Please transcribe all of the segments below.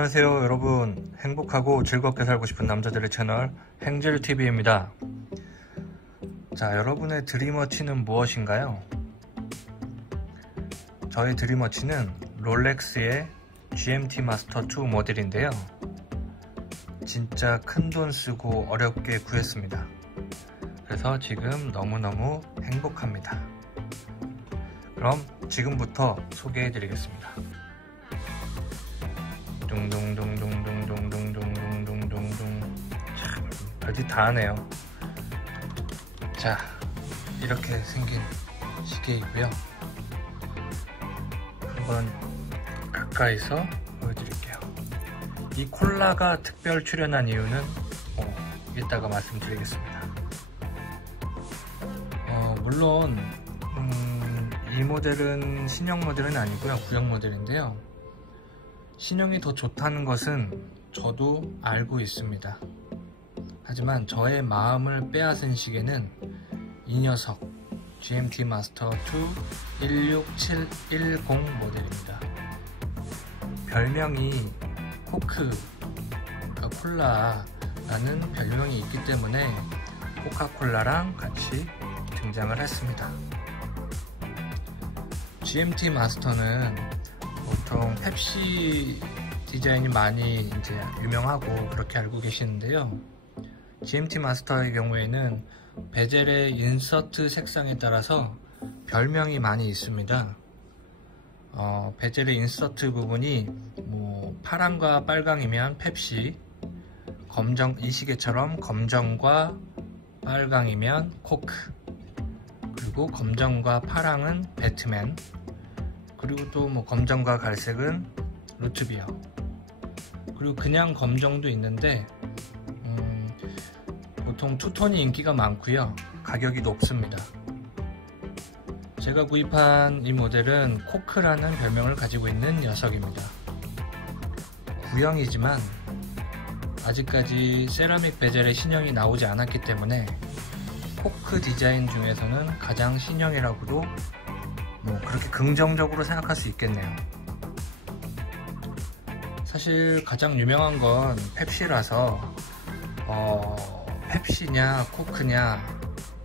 안녕하세요 여러분. 행복하고 즐겁게 살고 싶은 남자들의 채널 행질TV입니다. 자, 여러분의 드림워치는 무엇인가요? 저의 드림워치는 롤렉스의 GMT 마스터 2 모델인데요, 진짜 큰돈 쓰고 어렵게 구했습니다. 그래서 지금 너무너무 행복합니다. 그럼 지금부터 소개해 드리겠습니다. 둥둥둥둥둥둥둥둥둥둥둥. 참 별짓 다 하네요. 자, 이렇게 생긴 시계이고요. 한번 가까이서 보여드릴게요. 이 콜라가 특별 출연한 이유는 이따가 말씀드리겠습니다. 물론 이 모델은 신형 모델은 아니고요, 구형 모델인데요, 신형이 더 좋다는 것은 저도 알고 있습니다. 하지만 저의 마음을 빼앗은 시계는 이 녀석 GMT 마스터 2 16710 모델입니다. 별명이 코크, 콜라라는 별명이 있기 때문에 코카콜라랑 같이 등장을 했습니다. GMT 마스터는 보통 펩시 디자인이 많이 이제 유명하고 그렇게 알고 계시는데요, GMT 마스터의 경우에는 베젤의 인서트 색상에 따라서 별명이 많이 있습니다. 베젤의 인서트 부분이 파랑과 빨강이면 펩시, 이 시계처럼 검정과 빨강이면 코크, 그리고 검정과 파랑은 배트맨, 그리고 또 검정과 갈색은 루트비어, 그리고 그냥 검정도 있는데 보통 투톤이 인기가 많고요, 가격이 높습니다. 제가 구입한 이 모델은 코크라는 별명을 가지고 있는 녀석입니다. 구형이지만 아직까지 세라믹 베젤의 신형이 나오지 않았기 때문에 코크 디자인 중에서는 가장 신형이라고도 그렇게 긍정적으로 생각할 수 있겠네요. 사실 가장 유명한 건 펩시라서 펩시냐 코크냐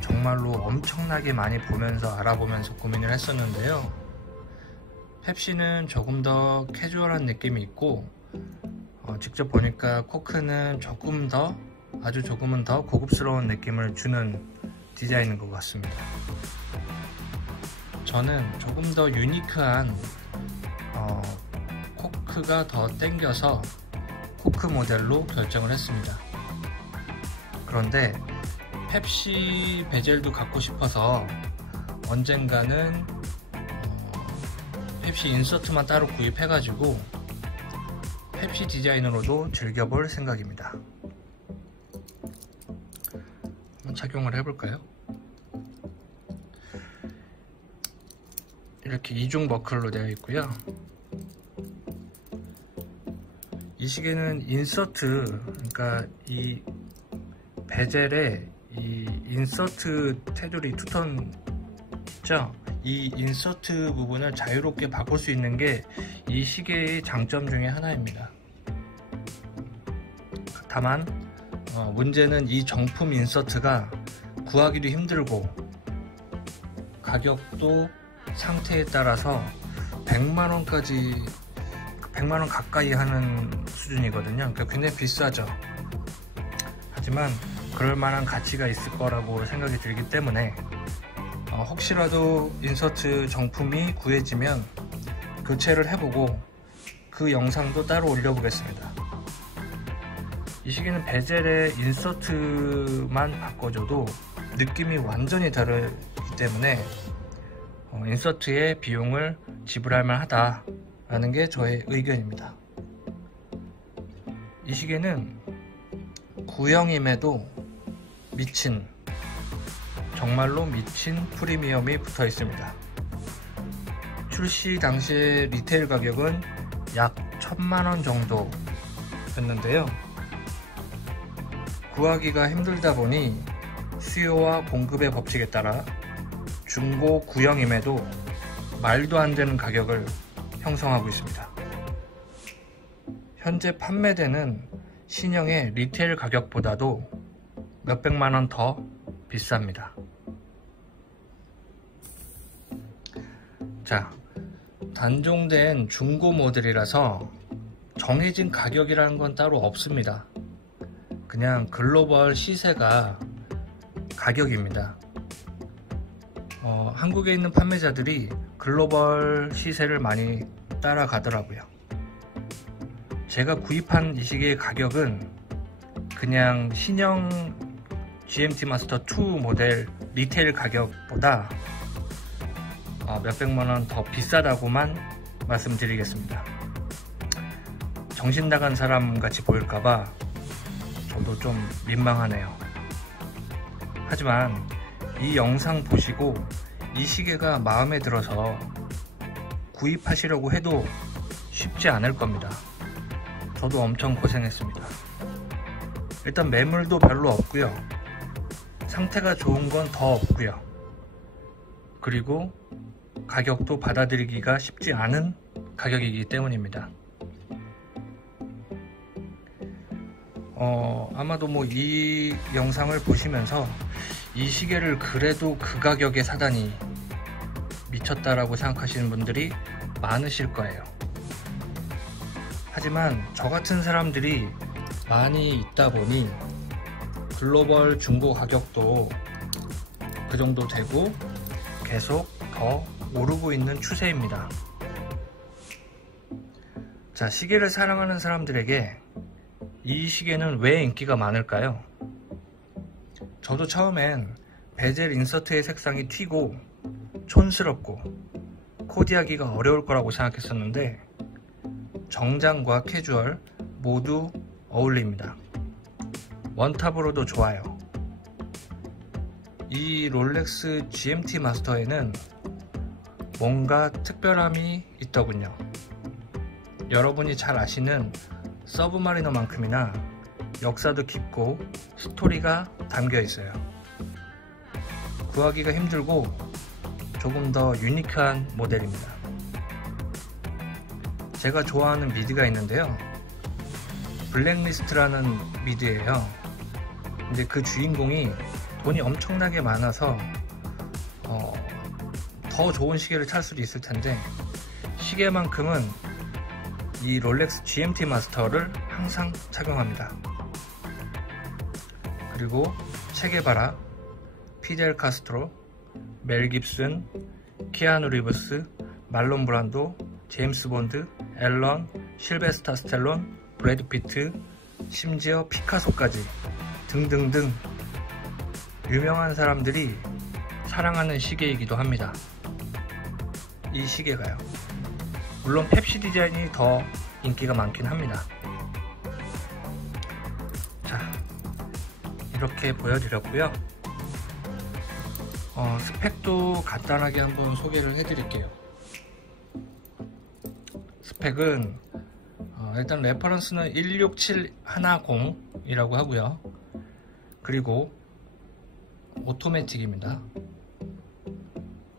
정말로 엄청나게 많이 보면서 알아보면서 고민을 했었는데요, 펩시는 조금 더 캐주얼한 느낌이 있고 직접 보니까 코크는 아주 조금은 더 고급스러운 느낌을 주는 디자인인 것 같습니다. 저는 조금 더 유니크한 코크가 더 땡겨서 코크 모델로 결정을 했습니다. 그런데 펩시 베젤도 갖고 싶어서 언젠가는 펩시 인서트만 따로 구입해가지고 펩시 디자인으로도 즐겨볼 생각입니다. 한번 착용을 해볼까요? 이렇게 이중 버클로 되어 있고요. 이 시계는 인서트, 그러니까 이 베젤에 이 인서트 테두리 투톤 있죠? 이 인서트 부분을 자유롭게 바꿀 수 있는 게 이 시계의 장점 중에 하나입니다. 다만 문제는 이 정품 인서트가 구하기도 힘들고 가격도 상태에 따라서 100만원 가까이 하는 수준이거든요. 그러니까 굉장히 비싸죠. 하지만 그럴 만한 가치가 있을 거라고 생각이 들기 때문에 혹시라도 인서트 정품이 구해지면 교체를 해보고 그 영상도 따로 올려보겠습니다. 이 시계는 베젤의 인서트만 바꿔줘도 느낌이 완전히 다르기 때문에 인서트의 비용을 지불할 만하다 라는 게 저의 의견입니다. 이 시계는 구형임에도 정말로 미친 프리미엄이 붙어 있습니다. 출시 당시의 리테일 가격은 약 1000만원 정도 였는데요, 구하기가 힘들다 보니 수요와 공급의 법칙에 따라 중고 구형임에도 말도 안 되는 가격을 형성하고 있습니다. 현재 판매되는 신형의 리테일 가격보다도 몇백만원 더 비쌉니다. 자, 단종된 중고 모델이라서 정해진 가격이라는 건 따로 없습니다. 그냥 글로벌 시세가 가격입니다. 한국에 있는 판매자들이 글로벌 시세를 많이 따라가더라고요. 제가 구입한 이 시계의 가격은 그냥 신형 GMT 마스터 2 모델 리테일 가격보다 몇백만원 더 비싸다고만 말씀드리겠습니다. 정신 나간 사람 같이 보일까봐 저도 좀 민망하네요. 하지만 이 영상 보시고 이 시계가 마음에 들어서 구입하시려고 해도 쉽지 않을 겁니다. 저도 엄청 고생했습니다. 일단 매물도 별로 없고요. 상태가 좋은 건 더 없고요. 그리고 가격도 받아들이기가 쉽지 않은 가격이기 때문입니다. 아마도 이 영상을 보시면서 이 시계를 그래도 그 가격에 사다니 미쳤다라고 생각하시는 분들이 많으실 거예요. 하지만 저 같은 사람들이 많이 있다 보니 글로벌 중고 가격도 그 정도 되고 계속 더 오르고 있는 추세입니다. 자, 시계를 사랑하는 사람들에게 이 시계는 왜 인기가 많을까요? 저도 처음엔 베젤 인서트의 색상이 튀고 촌스럽고 코디하기가 어려울 거라고 생각했었는데 정장과 캐주얼 모두 어울립니다. 원탑으로도 좋아요. 이 롤렉스 GMT 마스터에는 뭔가 특별함이 있더군요. 여러분이 잘 아시는 서브마리너만큼이나 역사도 깊고 스토리가 담겨 있어요. 구하기가 힘들고 조금 더 유니크한 모델입니다. 제가 좋아하는 미드가 있는데요. 블랙리스트라는 미드예요. 근데 그 주인공이 돈이 엄청나게 많아서 더 좋은 시계를 찰 수도 있을 텐데 시계만큼은 이 롤렉스 GMT 마스터를 항상 착용합니다. 그리고 체게바라, 피델 카스트로, 멜 깁슨, 키아누 리브스, 말론 브란도, 제임스 본드, 앨런, 실베스타 스텔론, 브래드 피트, 심지어 피카소까지 등등등 유명한 사람들이 사랑하는 시계이기도 합니다. 이 시계가요. 물론 펩시 디자인이 더 인기가 많긴 합니다. 자, 이렇게 보여드렸고요. 스펙도 간단하게 한번 소개를 해드릴게요. 스펙은 일단 레퍼런스는 16710이라고 하고요. 그리고 오토매틱입니다.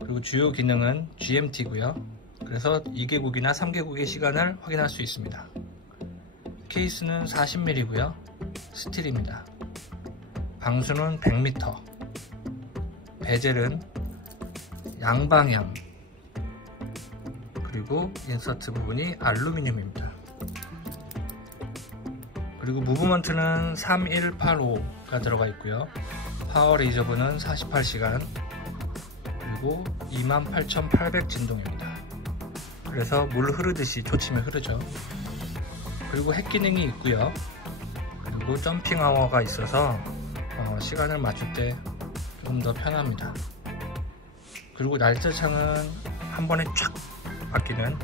그리고 주요 기능은 GMT고요. 그래서 2개국이나 3개국의 시간을 확인할 수 있습니다. 케이스는 40mm고요. 스틸입니다. 방수는 100m. 베젤은 양방향. 그리고 인서트 부분이 알루미늄입니다. 그리고 무브먼트는 3185가 들어가 있고요. 파워 레이저브는 48시간. 그리고 28,800 진동입니다. 그래서 물 흐르듯이 초침에 흐르죠. 그리고 핵 기능이 있고요. 그리고 점핑 아워가 있어서 시간을 맞출 때 좀 더 편합니다. 그리고 날짜창은 한 번에 촥 바뀌는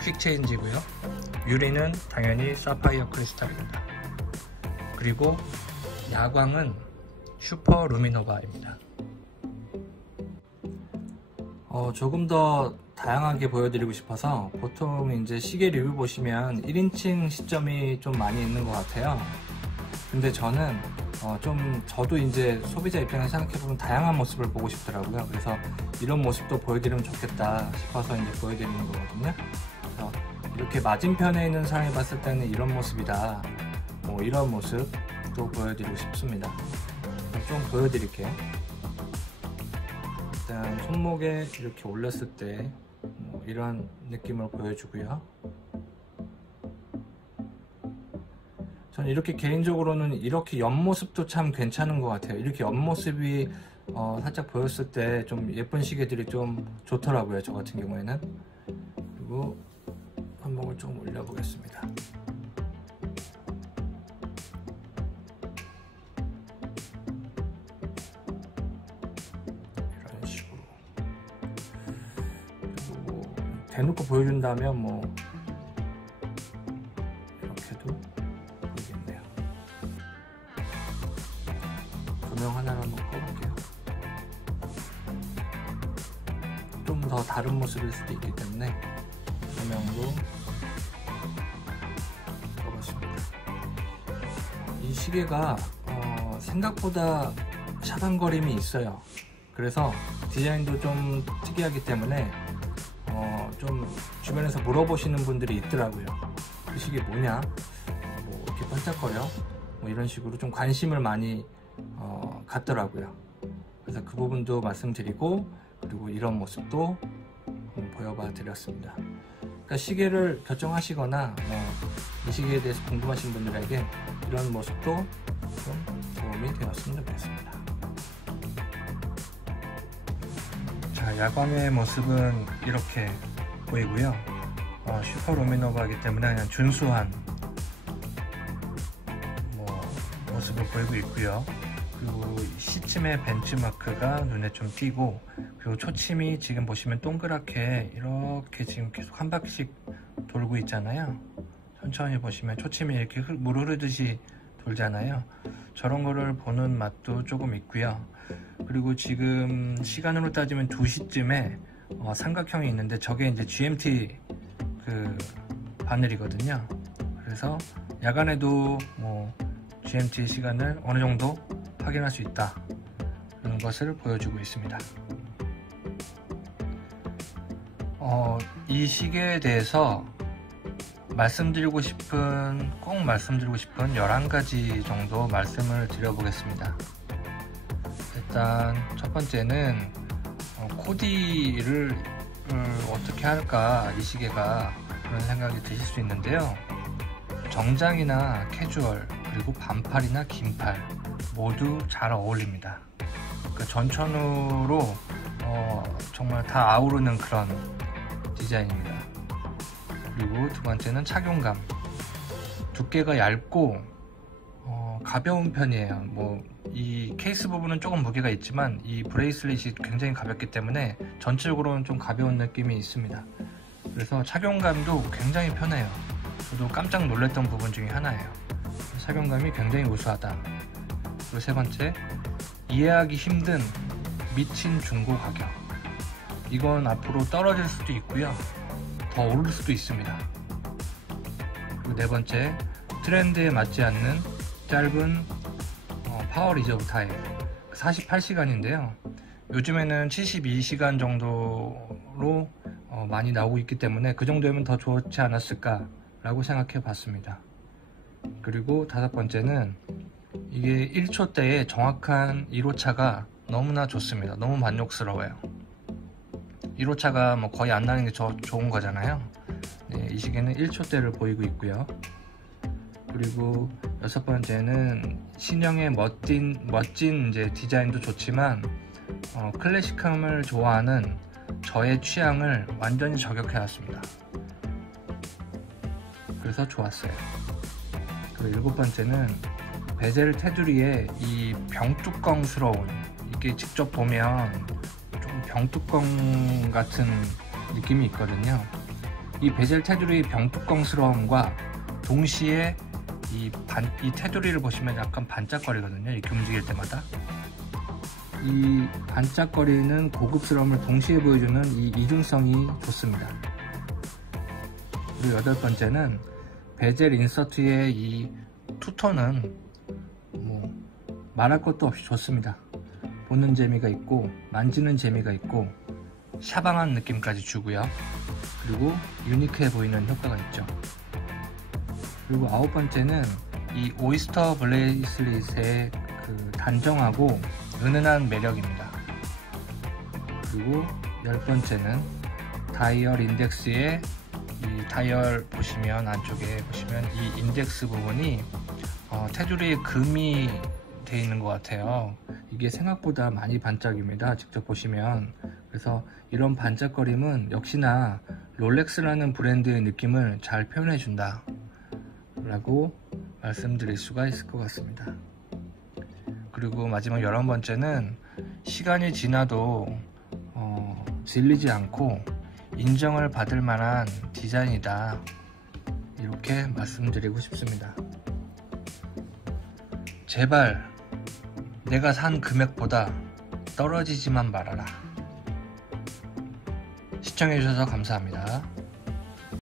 퀵 체인지고요. 유리는 당연히 사파이어 크리스탈입니다. 그리고 야광은 슈퍼 루미노바입니다. 조금 더 다양하게 보여드리고 싶어서 보통 이제 시계 리뷰 보시면 1인칭 시점이 좀 많이 있는 것 같아요. 근데 저는 저도 이제 소비자 입장에서 생각해보면 다양한 모습을 보고 싶더라고요. 그래서 이런 모습도 보여드리면 좋겠다 싶어서 이제 보여드리는 거거든요. 그래서 이렇게 맞은편에 있는 사람이 봤을 때는 이런 모습이다, 뭐 이런 모습도 보여드리고 싶습니다. 좀 보여드릴게요. 일단 손목에 이렇게 올렸을 때 뭐 이런 느낌을 보여주고요. 저는 이렇게 개인적으로는 이렇게 옆모습도 참 괜찮은 것 같아요. 이렇게 옆모습이 살짝 보였을 때 좀 예쁜 시계들이 좀 좋더라고요, 저 같은 경우에는. 그리고 손목을 좀 올려보겠습니다. 이런 식으로. 그리고 대놓고 보여준다면 뭐 이렇게도 보이겠네요. 조명 하나를 한번 꺼볼게요. 좀 더 다른 모습일 수도 있기 때문에 조명으로 꺼봤습니다. 이 시계가 생각보다 샤방거림이 있어요. 그래서 디자인도 좀 특이하기 때문에 좀 주변에서 물어보시는 분들이 있더라고요. 이 시계 뭐냐, 뭐 이렇게 반짝거려, 뭐 이런 식으로 좀 관심을 많이 갖더라고요. 그래서 그 부분도 말씀드리고, 그리고 이런 모습도 보여봐 드렸습니다. 그러니까 시계를 결정하시거나 이 시계에 대해서 궁금하신 분들에게 이런 모습도 좀 도움이 되었으면 좋겠습니다. 자, 야광의 모습은 이렇게 보이고요. 슈퍼루미노바이기 때문에 그냥 준수한 모습을 보이고 있고요. 그리고 시침의 벤치마크가 눈에 좀 띄고, 그리고 초침이 지금 보시면 동그랗게 이렇게 지금 계속 한 바퀴씩 돌고 있잖아요. 천천히 보시면 초침이 이렇게 물 흐르듯이 돌잖아요. 저런 거를 보는 맛도 조금 있고요. 그리고 지금 시간으로 따지면 2시쯤에 삼각형이 있는데 저게 이제 GMT 그 바늘이거든요. 그래서 야간에도 뭐 GMT 시간을 어느 정도 확인할 수 있다, 그런 것을 보여주고 있습니다. 이 시계에 대해서 꼭 말씀드리고 싶은 11가지 정도 말씀을 드려보겠습니다. 일단 첫 번째는 코디를 어떻게 할까, 이 시계가, 그런 생각이 드실 수 있는데요. 정장이나 캐주얼, 그리고 반팔이나 긴팔 모두 잘 어울립니다. 그 전천후로 정말 다 아우르는 그런 디자인입니다. 그리고 두 번째는 착용감. 두께가 얇고 가벼운 편이에요. 뭐 이 케이스 부분은 조금 무게가 있지만 이 브레이슬릿이 굉장히 가볍기 때문에 전체적으로는 좀 가벼운 느낌이 있습니다. 그래서 착용감도 굉장히 편해요. 저도 깜짝 놀랐던 부분 중에 하나예요. 착용감이 굉장히 우수하다. 그리고 세 번째, 이해하기 힘든 미친 중고 가격. 이건 앞으로 떨어질 수도 있고요, 더 오를 수도 있습니다. 그리고 네 번째, 트렌드에 맞지 않는 짧은 파워 리저브 타임 48시간인데요 요즘에는 72시간 정도로 많이 나오고 있기 때문에 그 정도면 더 좋지 않았을까 라고 생각해 봤습니다. 그리고 다섯 번째는 이게 1초대의 정확한 1호차가 너무나 좋습니다. 너무 만족스러워요. 1호차가 뭐 거의 안 나는 게 좋은 거잖아요. 네, 이 시계는 1초대를 보이고 있고요. 그리고 여섯 번째는 신형의 멋진 이제 디자인도 좋지만 클래식함을 좋아하는 저의 취향을 완전히 저격해왔습니다. 그래서 좋았어요. 그리고 일곱 번째는 베젤 테두리에 이 병뚜껑스러운, 이게 직접 보면 좀 병뚜껑 같은 느낌이 있거든요. 이 베젤 테두리의 병뚜껑스러움과 동시에 이 테두리를 보시면 약간 반짝거리거든요. 이렇게 움직일 때마다. 이 반짝거리는 고급스러움을 동시에 보여주는 이 이중성이 좋습니다. 그리고 여덟 번째는 베젤 인서트의 이 투톤은 뭐 말할 것도 없이 좋습니다. 보는 재미가 있고 만지는 재미가 있고 샤방한 느낌까지 주고요. 그리고 유니크해 보이는 효과가 있죠. 그리고 9번째는 이 오이스터 브레이슬릿의 그 단정하고 은은한 매력입니다. 그리고 10번째는 다이얼 인덱스에 이 다이얼 보시면 안쪽에 보시면 이 인덱스 부분이 테두리에 금이 되어 있는 것 같아요. 이게 생각보다 많이 반짝입니다. 직접 보시면. 그래서 이런 반짝거림은 역시나 롤렉스라는 브랜드의 느낌을 잘 표현해 준다 라고 말씀드릴 수가 있을 것 같습니다. 그리고 마지막 11번째는 시간이 지나도 질리지 않고 인정을 받을 만한 디자인이다, 이렇게 말씀드리고 싶습니다. 제발 내가 산 금액보다 떨어지지만 말아라. 시청해주셔서 감사합니다.